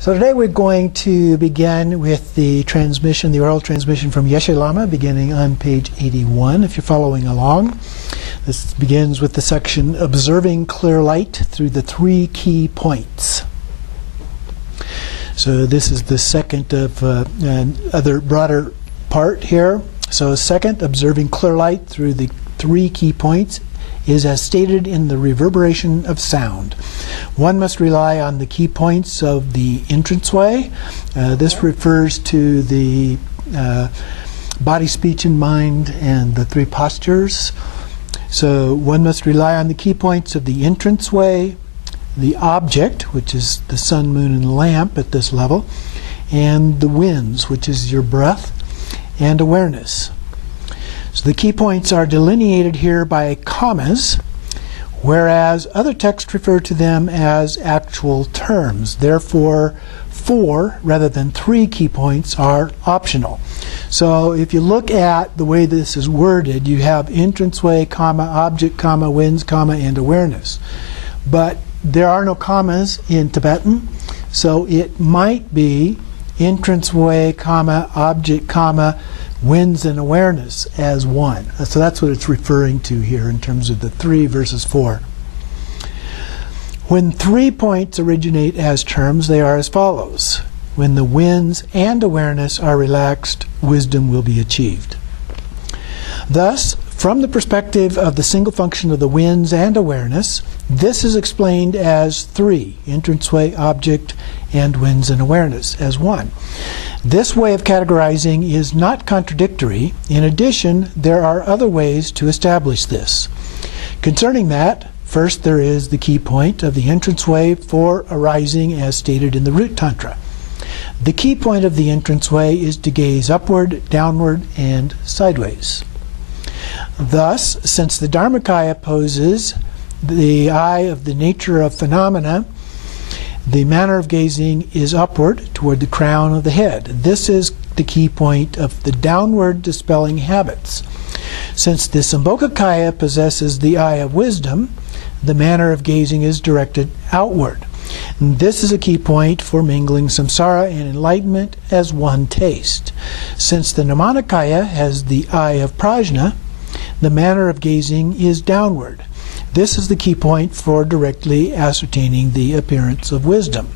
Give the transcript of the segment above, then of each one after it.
So today we're going to begin with the transmission, the oral transmission from Yeshe Lama, beginning on page 81, if you're following along. This begins with the section Observing Clear Light through the 3 Key Points. So this is the second of other broader part here. So second, observing clear light through the 3 key points is as stated in the reverberation of sound. One must rely on the key points of the entranceway. This refers to the body, speech, and mind and the 3 postures. So one must rely on the key points of the entranceway, the object, which is the sun, moon, and lamp at this level, and the winds, which is your breath, and awareness. So the key points are delineated here by commas, whereas other texts refer to them as actual terms. Therefore, 4 rather than 3 key points are optional. So if you look at the way this is worded, you have entranceway, comma, object, comma, winds, comma, and awareness. But there are no commas in Tibetan, so it might be entranceway, comma, object, comma, winds, and awareness as one. So that's what it's referring to here in terms of the 3 versus 4. When 3 points originate as terms, they are as follows. When the winds and awareness are relaxed, wisdom will be achieved. Thus, from the perspective of the single function of the winds and awareness, this is explained as 3, entranceway, object, and winds and awareness as one. This way of categorizing is not contradictory. In addition, there are other ways to establish this. Concerning that, first there is the key point of the entranceway for arising as stated in the Root Tantra. The key point of the entranceway is to gaze upward, downward, and sideways. Thus, since the Dharmakaya poses the eye of the nature of phenomena, the manner of gazing is upward toward the crown of the head. This is the key point of the downward dispelling habits. Since the Sambhogakaya possesses the eye of wisdom, the manner of gazing is directed outward. And this is a key point for mingling samsara and enlightenment as one taste. Since the Nirmanakaya has the eye of prajna, the manner of gazing is downward. This is the key point for directly ascertaining the appearance of wisdom.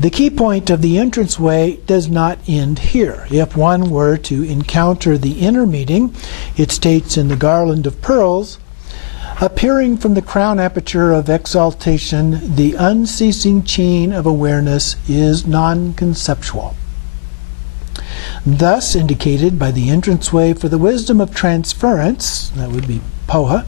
The key point of the entranceway does not end here. If one were to encounter the inner meeting, it states in the Garland of Pearls, appearing from the crown aperture of exaltation, the unceasing chain of awareness is non-conceptual. Thus indicated by the entranceway for the wisdom of transference, that would be Poha,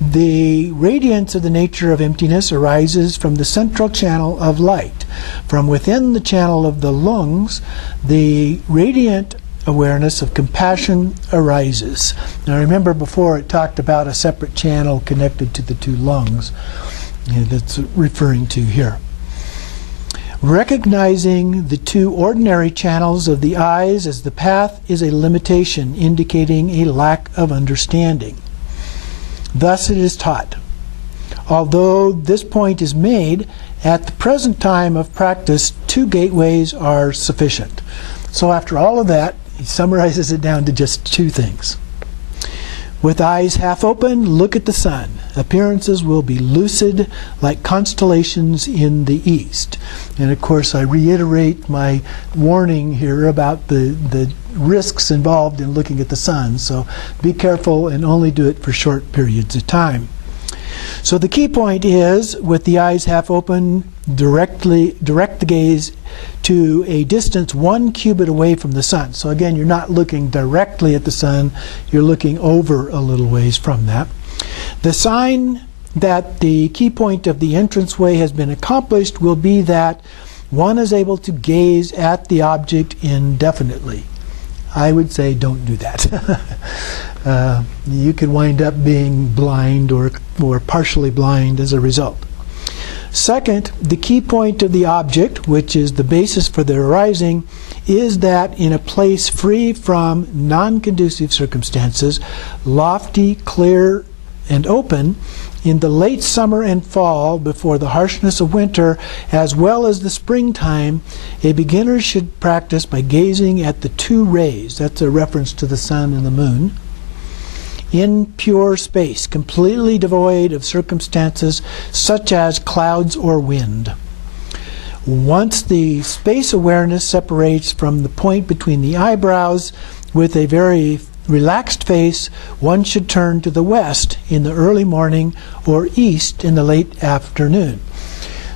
the radiance of the nature of emptiness arises from the central channel of light. From within the channel of the lungs, the radiant awareness of compassion arises. Now remember before it talked about a separate channel connected to the 2 lungs. That's referring to here. Recognizing the 2 ordinary channels of the eyes as the path is a limitation, indicating a lack of understanding. Thus it is taught. Although this point is made, at the present time of practice, 2 gateways are sufficient. So after all of that, he summarizes it down to just 2 things. With eyes half open, look at the sun. Appearances will be lucid like constellations in the east. And of course, I reiterate my warning here about the risks involved in looking at the sun. So be careful and only do it for short periods of time. So the key point is, with the eyes half open, direct the gaze to a distance 1 cubit away from the sun. So again, you're not looking directly at the sun, you're looking over a little ways from that. The sign that the key point of the entranceway has been accomplished will be that one is able to gaze at the object indefinitely. I would say don't do that. You could wind up being blind or partially blind as a result. Second, the key point of the object, which is the basis for their arising, is that in a place free from non-conducive circumstances, lofty, clear, and open, In the late summer and fall, before the harshness of winter, as well as the springtime, a beginner should practice by gazing at the two rays, that's a reference to the sun and the moon, in pure space, completely devoid of circumstances such as clouds or wind. Once the space awareness separates from the point between the eyebrows with a very relaxed face, one should turn to the west in the early morning or east in the late afternoon.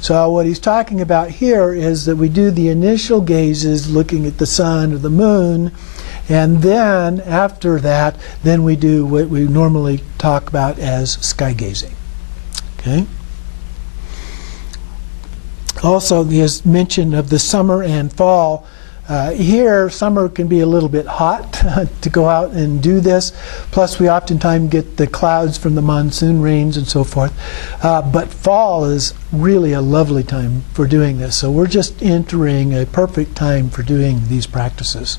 So what he's talking about here is that we do the initial gazes looking at the sun or the moon, and then after that, then we do what we normally talk about as sky gazing. Okay? Also, his mention of the summer and fall. Here, summer can be a little bit hot to go out and do this. Plus, we oftentimes get the clouds from the monsoon rains and so forth. But fall is really a lovely time for doing this. So we're just entering a perfect time for doing these practices.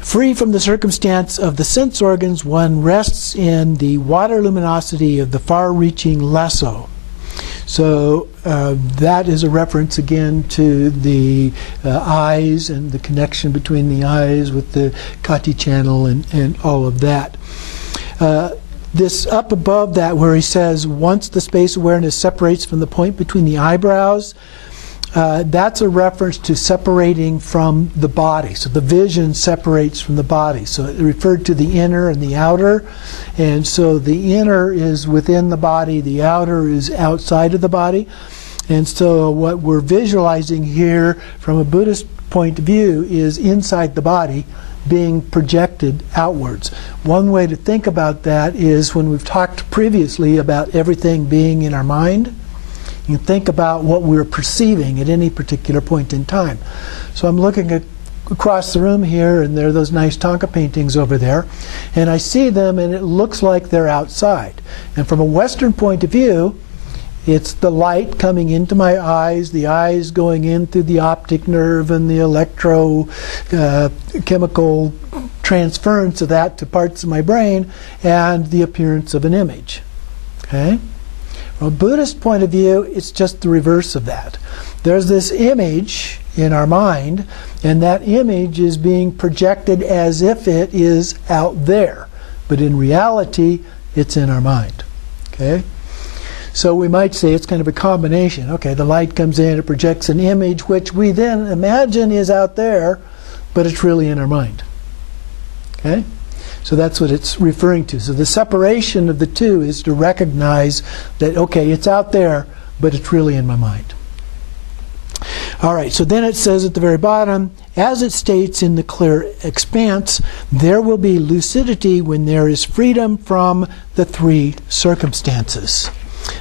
Free from the circumstance of the sense organs, one rests in the water luminosity of the far-reaching lasso. So that is a reference again to the eyes and the connection between the eyes with the Kati channel and all of that. This up above that where he says, once the space awareness separates from the point between the eyebrows, that's a reference to separating from the body. So the vision separates from the body. So it referred to the inner and the outer. And so the inner is within the body, the outer is outside of the body. And so what we're visualizing here from a Buddhist point of view is inside the body being projected outwards. One way to think about that is when we've talked previously about everything being in our mind, you think about what we're perceiving at any particular point in time. So I'm looking across the room here, and there are those nice Tonka paintings over there, and I see them and it looks like they're outside. And from a Western point of view, it's the light coming into my eyes, the eyes going in through the optic nerve and the electrochemical transference of that to parts of my brain, and the appearance of an image. Okay? From a Buddhist point of view, it's just the reverse of that. There's this image in our mind, and that image is being projected as if it is out there. But in reality, it's in our mind. Okay? So we might say it's kind of a combination. Okay, the light comes in, it projects an image, which we then imagine is out there, but it's really in our mind. Okay? So that's what it's referring to. So the separation of the two is to recognize that, okay, it's out there, but it's really in my mind. All right, so then it says at the very bottom, as it states in the clear expanse, there will be lucidity when there is freedom from the three circumstances.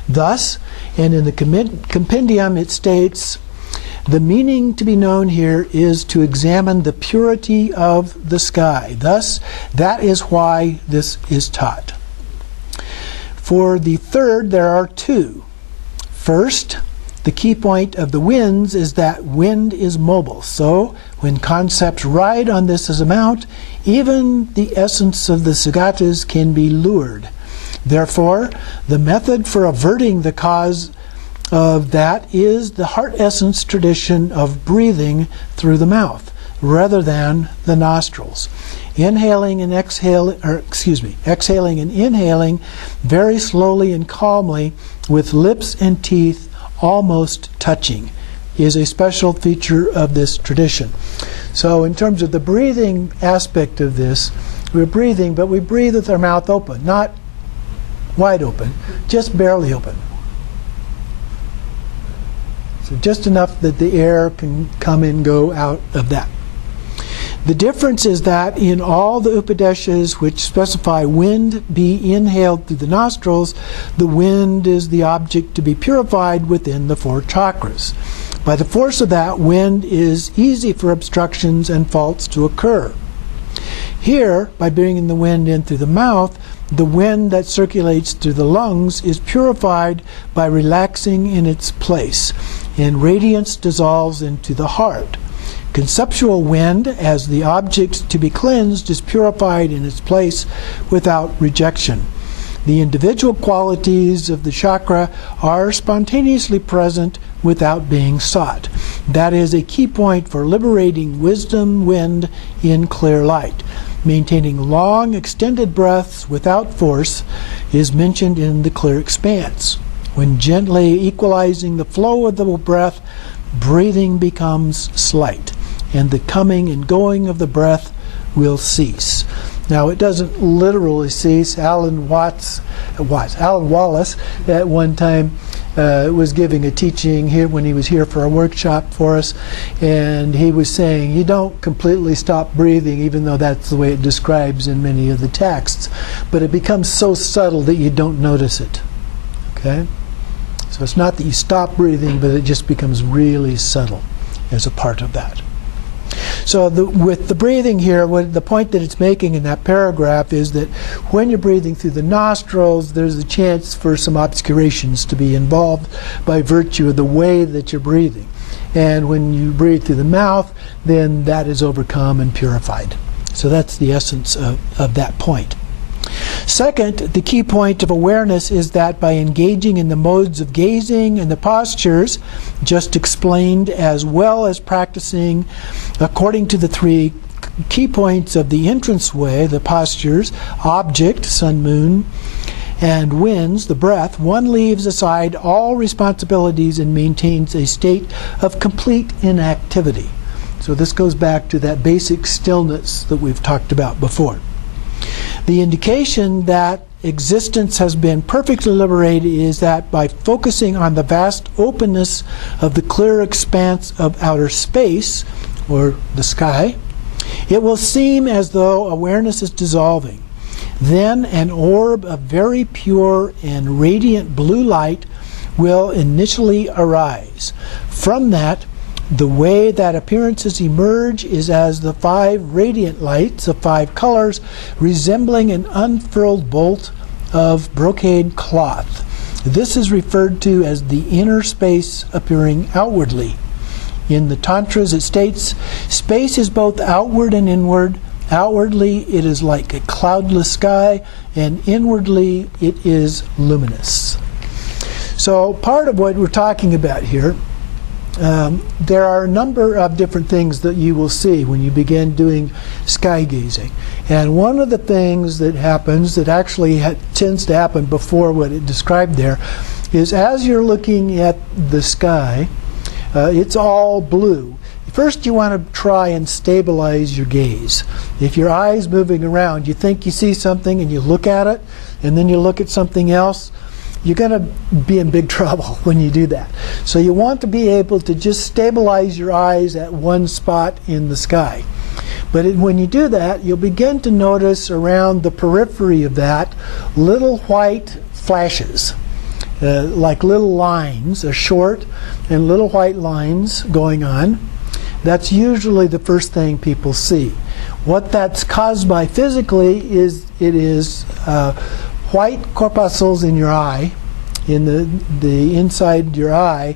Thus, and in the compendium it states, the meaning to be known here is to examine the purity of the sky. Thus, that is why this is taught. For the third, there are two. First, the key point of the winds is that wind is mobile. So, when concepts ride on this as a mount, even the essence of the sagatas can be lured. Therefore, the method for averting the cause of that is the heart essence tradition of breathing through the mouth rather than the nostrils. Exhaling and inhaling very slowly and calmly with lips and teeth almost touching is a special feature of this tradition. So in terms of the breathing aspect of this, we're breathing, but we breathe with our mouth open, not wide open, just barely open. So just enough that the air can come and go out of that. The difference is that in all the Upadeshas which specify wind be inhaled through the nostrils, the wind is the object to be purified within the four chakras. By the force of that, wind is easy for obstructions and faults to occur. Here, by bringing the wind in through the mouth, the wind that circulates through the lungs is purified by relaxing in its place, and radiance dissolves into the heart. Conceptual wind, as the object to be cleansed, is purified in its place without rejection. The individual qualities of the chakra are spontaneously present without being sought. That is a key point for liberating wisdom wind in clear light. Maintaining long, extended breaths without force is mentioned in the clear expanse. When gently equalizing the flow of the breath, breathing becomes slight, and the coming and going of the breath will cease. Now, it doesn't literally cease. Alan Wallace at one time was giving a teaching here when he was here for a workshop for us, and he was saying you don't completely stop breathing, even though that's the way it describes in many of the texts, but it becomes so subtle that you don't notice it. Okay? So it's not that you stop breathing, but it just becomes really subtle as a part of that. So with the breathing here, the point that it's making in that paragraph is that when you're breathing through the nostrils, there's a chance for some obscurations to be involved by virtue of the way that you're breathing. And when you breathe through the mouth, then that is overcome and purified. So that's the essence of that point. Second, the key point of awareness is that by engaging in the modes of gazing and the postures just explained, as well as practicing according to the three key points of the entranceway, the postures, object, sun, moon, and winds, the breath, one leaves aside all responsibilities and maintains a state of complete inactivity. So this goes back to that basic stillness that we've talked about before. The indication that existence has been perfectly liberated is that by focusing on the vast openness of the clear expanse of outer space, or the sky, it will seem as though awareness is dissolving. Then an orb of very pure and radiant blue light will initially arise. From that, the way that appearances emerge is as the 5 radiant lights of 5 colors, resembling an unfurled bolt of brocade cloth. This is referred to as the inner space appearing outwardly. In the Tantras it states, space is both outward and inward. Outwardly it is like a cloudless sky, and inwardly it is luminous. So part of what we're talking about here, there are a number of different things that you will see when you begin doing sky gazing. And one of the things that happens, that actually tends to happen before what it described there, is as you're looking at the sky, it's all blue. First you want to try and stabilize your gaze. If your eye's moving around, you think you see something and you look at it, and then you look at something else, you're going to be in big trouble when you do that. So you want to be able to just stabilize your eyes at one spot in the sky. But when you do that, you'll begin to notice around the periphery of that little white flashes, like little lines, short and little white lines going on. That's usually the first thing people see. What that's caused by physically is it is white corpuscles in your eye, in the inside your eye,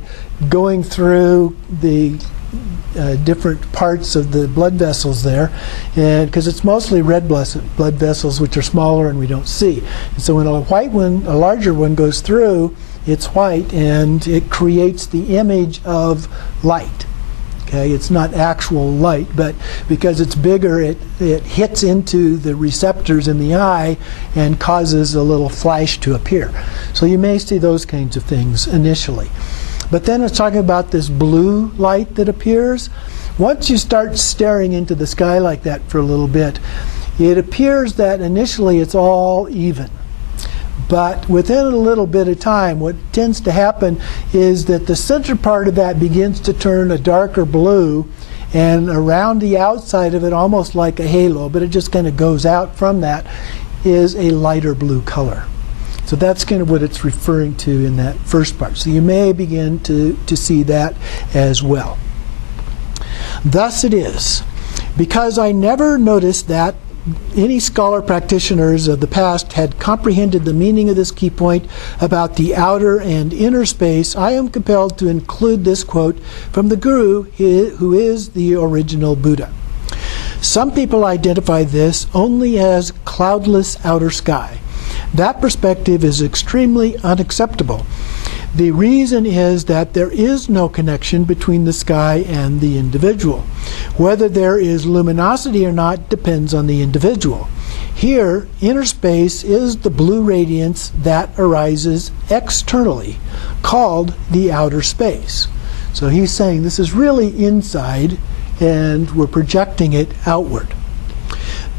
going through the different parts of the blood vessels there, and because it's mostly red blood vessels, which are smaller and we don't see. And so when a white one, a larger one, goes through, it's white and it creates the image of light. Okay, it's not actual light, but because it's bigger, it hits into the receptors in the eye and causes a little flash to appear. So you may see those kinds of things initially. But then it's talking about this blue light that appears. Once you start staring into the sky like that for a little bit, it appears that initially it's all even. But within a little bit of time, what tends to happen is that the center part of that begins to turn a darker blue, and around the outside of it, almost like a halo, but it just kind of goes out from that, is a lighter blue color. So that's kind of what it's referring to in that first part. So you may begin to see that as well. Thus it is, because I never noticed that any scholar practitioners of the past had comprehended the meaning of this key point about the outer and inner space, I am compelled to include this quote from the Guru, who is the original Buddha. Some people identify this only as cloudless outer sky. That perspective is extremely unacceptable. The reason is that there is no connection between the sky and the individual. Whether there is luminosity or not depends on the individual. Here, inner space is the blue radiance that arises externally, called the outer space. So he's saying this is really inside, and we're projecting it outward.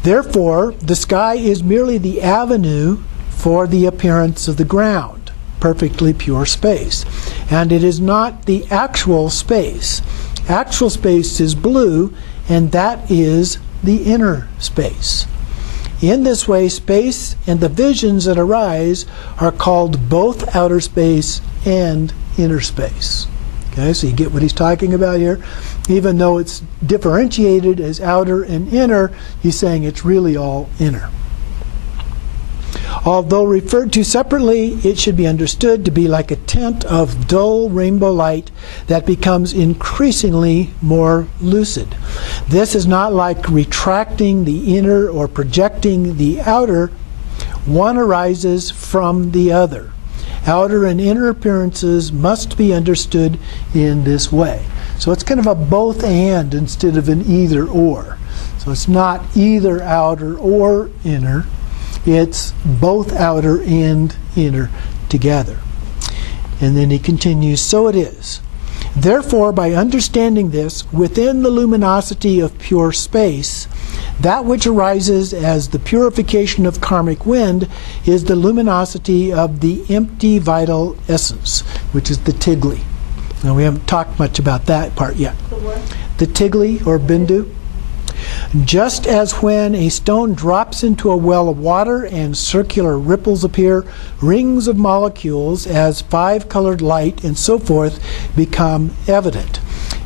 Therefore, the sky is merely the avenue for the appearance of the ground, perfectly pure space. And it is not the actual space. Actual space is blue, and that is the inner space. In this way, space and the visions that arise are called both outer space and inner space. Okay, so you get what he's talking about here? Even though it's differentiated as outer and inner, he's saying it's really all inner. Although referred to separately, it should be understood to be like a tent of dull rainbow light that becomes increasingly more lucid. This is not like retracting the inner or projecting the outer. One arises from the other. Outer and inner appearances must be understood in this way. So it's kind of a both and instead of an either or. So it's not either outer or inner. It's both outer and inner together. And then he continues, so it is. Therefore, by understanding this, within the luminosity of pure space, that which arises as the purification of karmic wind is the luminosity of the empty vital essence, which is the Tigle. Now, we haven't talked much about that part yet. The what? The Tigle, or Bindu. Just as when a stone drops into a well of water and circular ripples appear, rings of molecules as five-colored light and so forth become evident.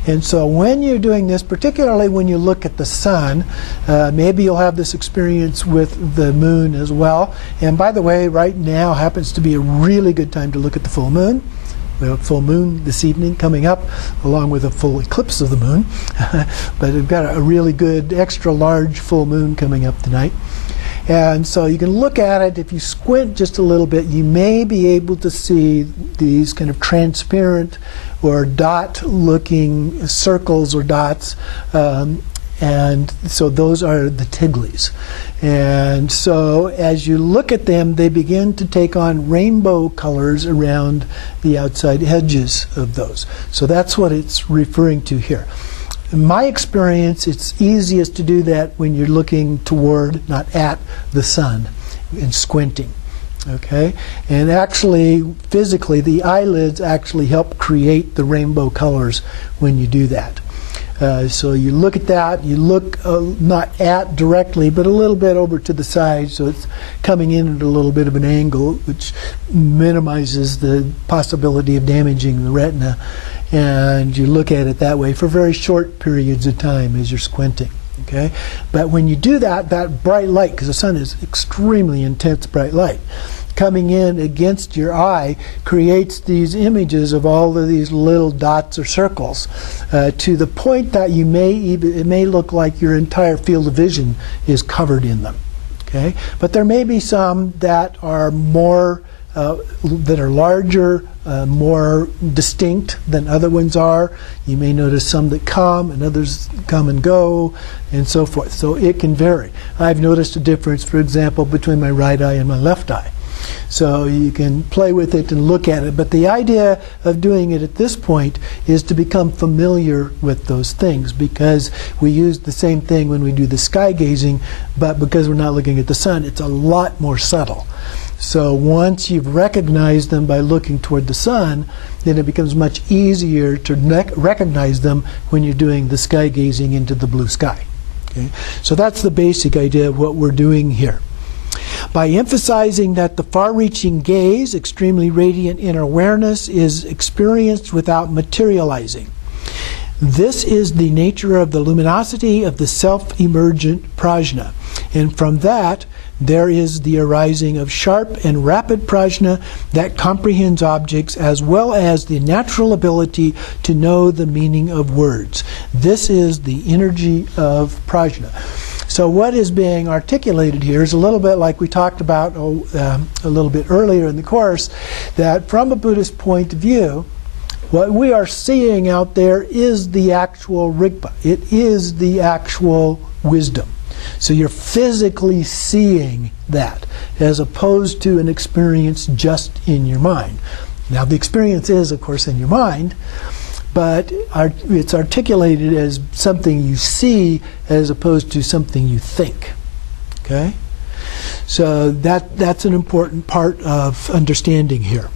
And so when you're doing this, particularly when you look at the sun, maybe you'll have this experience with the moon as well. And by the way, right now happens to be a really good time to look at the full moon. We have a full moon this evening coming up, along with a full eclipse of the moon. But we've got a really good, extra large full moon coming up tonight. And so you can look at it. If you squint just a little bit, you may be able to see these kind of transparent or dot-looking circles or dots. And so those are the Tigles. And so as you look at them, they begin to take on rainbow colors around the outside edges of those. So that's what it's referring to here. In my experience, it's easiest to do that when you're looking toward, not at, the sun and squinting. Okay? And actually, physically, the eyelids actually help create the rainbow colors when you do that. So you look at that, you look not at directly, but a little bit over to the side, so it's coming in at a little bit of an angle, which minimizes the possibility of damaging the retina. And you look at it that way for very short periods of time as you're squinting. Okay? But when you do that, that bright light, because the sun is extremely intense bright light, coming in against your eye creates these images of all of these little dots or circles to the point that you it may look like your entire field of vision is covered in them. Okay? But there may be some that are more that are larger, more distinct than other ones are. You may notice some that come and others come and go and so forth. So it can vary. I've noticed a difference, for example, between my right eye and my left eye. So you can play with it and look at it. But the idea of doing it at this point is to become familiar with those things, because we use the same thing when we do the sky gazing, but because we're not looking at the sun, it's a lot more subtle. So once you've recognized them by looking toward the sun, then it becomes much easier to recognize them when you're doing the sky gazing into the blue sky. Okay? So that's the basic idea of what we're doing here. By emphasizing that the far-reaching gaze, extremely radiant inner awareness, is experienced without materializing. This is the nature of the luminosity of the self-emergent prajna. And from that, there is the arising of sharp and rapid prajna that comprehends objects as well as the natural ability to know the meaning of words. This is the energy of prajna. So what is being articulated here is a little bit like we talked about a little bit earlier in the course, that from a Buddhist point of view, what we are seeing out there is the actual Rigpa. It is the actual wisdom. So you're physically seeing that, as opposed to an experience just in your mind. Now the experience is, of course, in your mind, but it's articulated as something you see as opposed to something you think. Okay? So that's an important part of understanding here.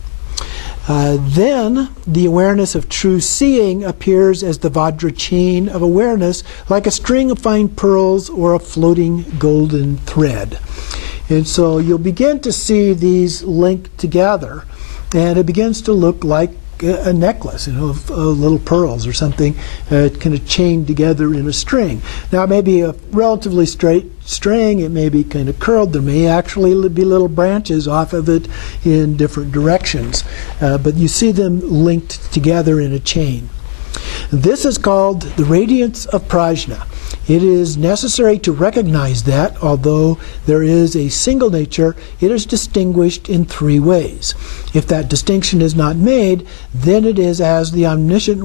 Then the awareness of true seeing appears as the Vajra chain of awareness, like a string of fine pearls or a floating golden thread. And so you'll begin to see these linked together, and it begins to look like a necklace, of little pearls or something, kind of chained together in a string. Now it may be a relatively straight string, it may be kind of curled, there may actually be little branches off of it in different directions, but you see them linked together in a chain. This is called the radiance of prajna. It is necessary to recognize that, although there is a single nature, it is distinguished in three ways. If that distinction is not made, then it is as the omniscient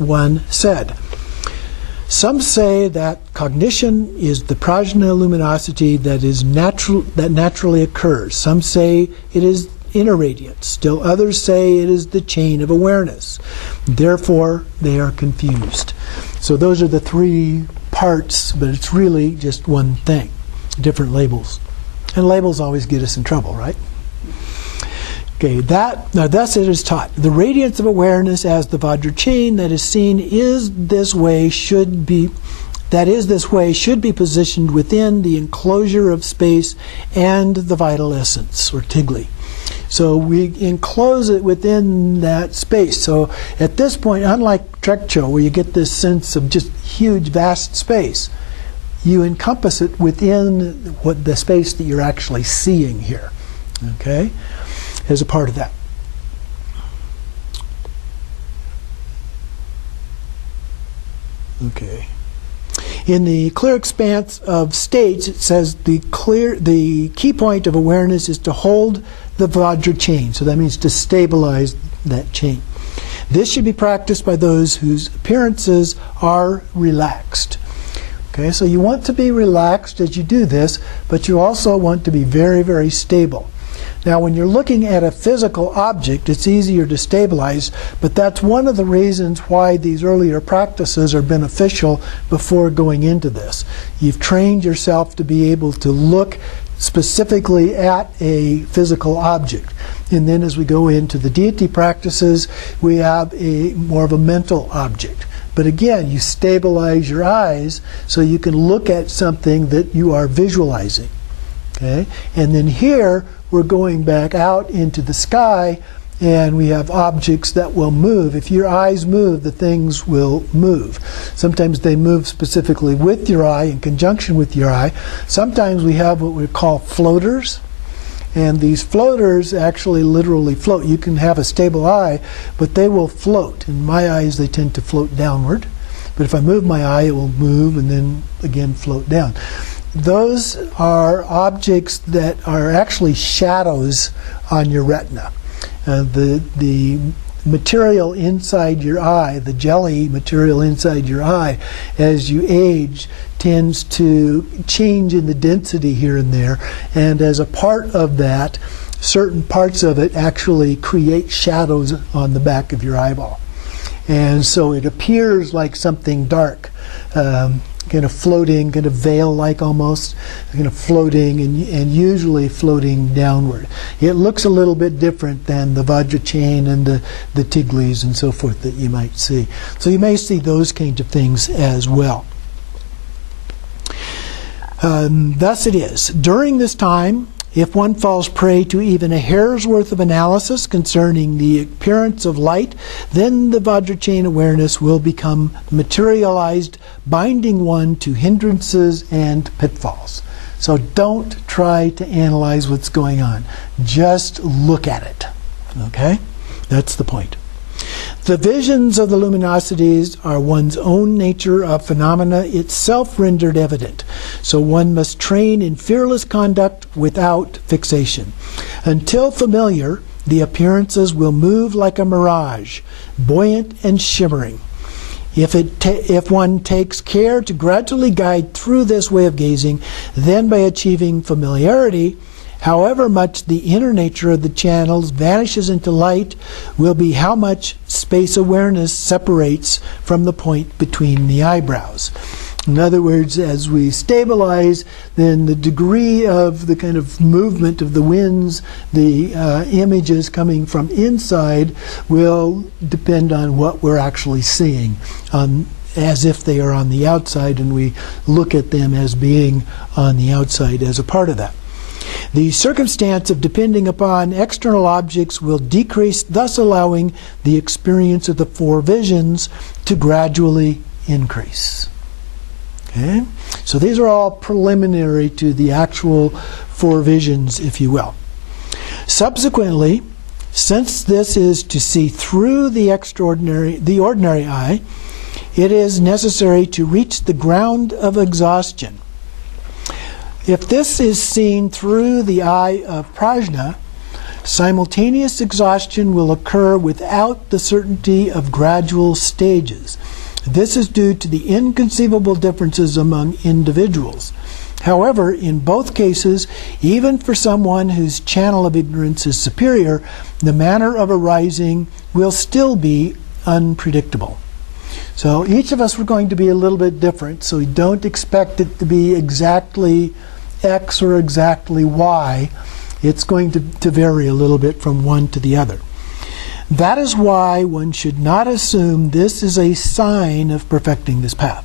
one said. Some say that cognition is the prajna luminosity that naturally occurs. Some say it is inner radiance. Still others say it is the chain of awareness. Therefore, they are confused. So those are the three parts, but it's really just one thing. Different labels. And labels always get us in trouble, right? Okay, thus it is taught. The radiance of awareness as the Vajra chain that is seen should be positioned within the enclosure of space and the vital essence, or Tigle. So we enclose it within that space. So at this point, unlike Trekcho, where you get this sense of just huge, vast space, you encompass it within the space that you're actually seeing here, okay, as a part of that. Okay. In the clear expanse of states, it says the key point of awareness is to hold the Vajra chain. So that means to stabilize that chain. This should be practiced by those whose appearances are relaxed. Okay, so you want to be relaxed as you do this, but you also want to be very, very stable. Now, when you're looking at a physical object, it's easier to stabilize, but that's one of the reasons why these earlier practices are beneficial before going into this. You've trained yourself to be able to look specifically at a physical object. And then as we go into the deity practices, we have more of a mental object. But again, you stabilize your eyes so you can look at something that you are visualizing. Okay? And then here, we're going back out into the sky, and we have objects that will move. If your eyes move, the things will move. Sometimes they move specifically with your eye, in conjunction with your eye. Sometimes we have what we call floaters, and these floaters actually literally float. You can have a stable eye, but they will float. In my eyes, they tend to float downward. But if I move my eye, it will move and then again float down. Those are objects that are actually shadows on your retina. The material inside your eye, the jelly material inside your eye, as you age, tends to change in the density here and there. And as a part of that, certain parts of it actually create shadows on the back of your eyeball. And so it appears like something dark, kind of floating, kind of veil-like almost, kind of floating and usually floating downward. It looks a little bit different than the Vajra chain and the Tigles and so forth that you might see. So you may see those kinds of things as well. Thus it is. During this time, If one falls prey to even a hair's worth of analysis concerning the appearance of light, then the Vajra chain awareness will become materialized, binding one to hindrances and pitfalls. So don't try to analyze what's going on. Just look at it. Okay? That's the point. The visions of the luminosities are one's own nature of phenomena itself rendered evident. So one must train in fearless conduct without fixation. Until familiar, the appearances will move like a mirage, buoyant and shimmering. If one takes care to gradually guide through this way of gazing, then by achieving familiarity, however much the inner nature of the channels vanishes into light will be how much space awareness separates from the point between the eyebrows. In other words, as we stabilize, then the degree of the kind of movement of the winds, the images coming from inside, will depend on what we're actually seeing, as if they are on the outside, and we look at them as being on the outside as a part of that. The circumstance of depending upon external objects will decrease, thus allowing the experience of the four visions to gradually increase. Okay? So these are all preliminary to the actual four visions, if you will. Subsequently, since this is to see through the ordinary eye, it is necessary to reach the ground of exhaustion. If this is seen through the eye of prajna, simultaneous exhaustion will occur without the certainty of gradual stages. This is due to the inconceivable differences among individuals. However, in both cases, even for someone whose channel of ignorance is superior, the manner of arising will still be unpredictable. So each of us are going to be a little bit different, so we don't expect it to be exactly X or exactly Y. It's going to vary a little bit from one to the other. That is why one should not assume this is a sign of perfecting this path.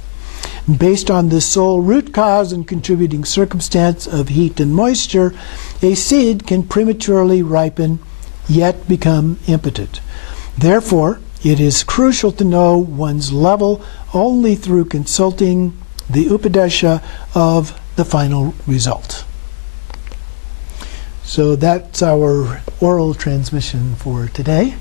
Based on the sole root cause and contributing circumstance of heat and moisture, a seed can prematurely ripen, yet become impotent. Therefore, it is crucial to know one's level only through consulting the Upadesha of the final result. So that's our oral transmission for today.